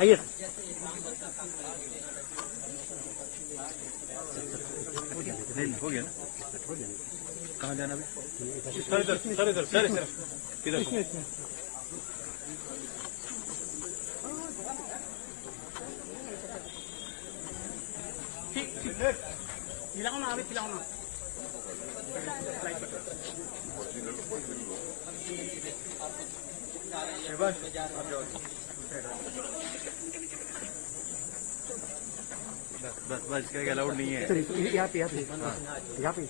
आइए। हो गया ना? कहाँ जाना अभी? सर इधर सर इधर सर इधर इधर पिलाओ ना, अभी पिलाओ ना। बस बस इसका अलाउड नहीं है। यहाँ पे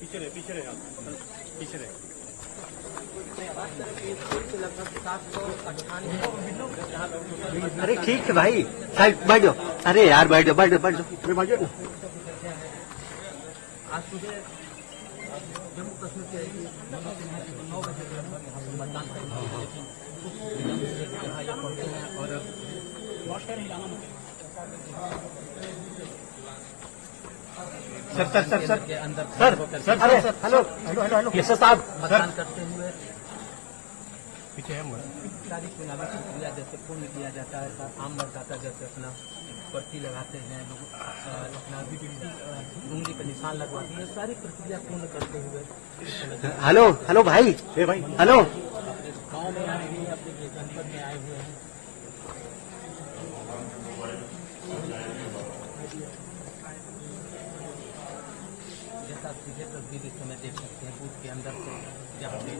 पीछे रहे पीछे रहे पीछे रहे। अरे ठीक है भाई, साइड बैठ जाओ। अरे यार बैठ जाओ बैठ जाओ बैठ जाओ बैठ जाओ ना। आज सुबह जम्मू कश्मीर के 9 बजे मतदान और sir sir sir sir sir अरे hello hello hello hello sir साहब मतदान करते हुए पीछे है सारी चुनावी प्रक्रिया जैसे पूर्ण किया जाता है। आम मतदाता जैसे अपना पर्ची लगाते हैं, लोग अपना उंगली का निशान लगवाते हैं, सारी प्रक्रिया पूर्ण करते हुए। हेलो हेलो भाई हेलो गाँव में आए हुए अपने जनपद में आए हुए हैं। जैसा आप सीधे तस्वीर इस समय देख सकते हैं बूथ के अंदर से, जहाँ पे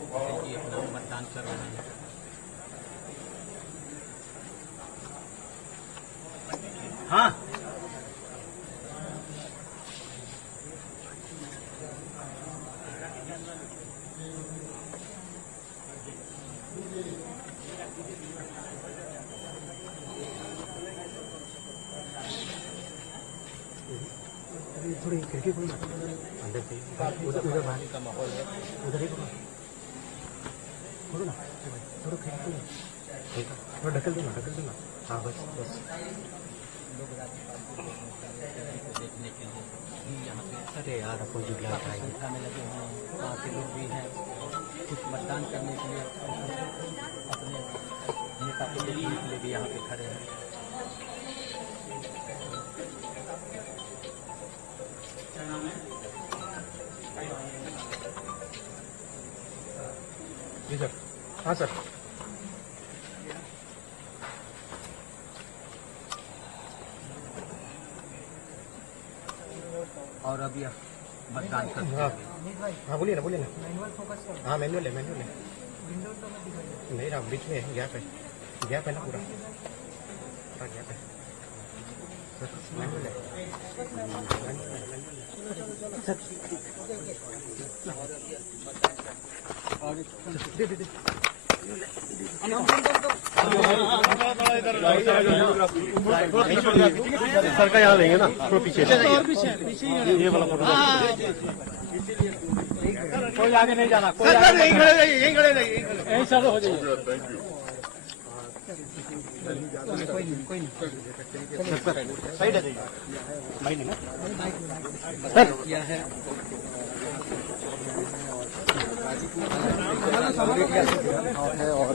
अपना मतदान कर रहे हैं। हाँ थोड़ी खिड़की खोलना अंदर से, उधर बाहर का माहौल है, उधर ही खोलो ना, थोड़ा खिड़की खोलो, थोड़ा ढकल दो ना। हाँ बस बस लोग देखने के लिए यहाँ पे अरे यार आपको जो संख्या में लगे हुए हैं, वहाँ के लोग भी हैं, कुछ मतदान करने के लिए अपने नेता को देखने के लिए भी यहाँ पे खड़े हैं। जी सर। हाँ सर। और अब यह मतदान कर हाँ बोलिए ना हाँ मैनुअल है नहीं ना, बीच में गैप है ना पूरा गैप है सर, मैनुअल है दे सर का यहाँ लेंगे ना, थोड़ा पीछे ये वाला फोटो कोई आगे नहीं जाना, कोई यहीं खड़े रहिए यहीं चलो हो जाइए। कोई नहीं साइड है भाई नहीं ना सर क्या है और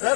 सर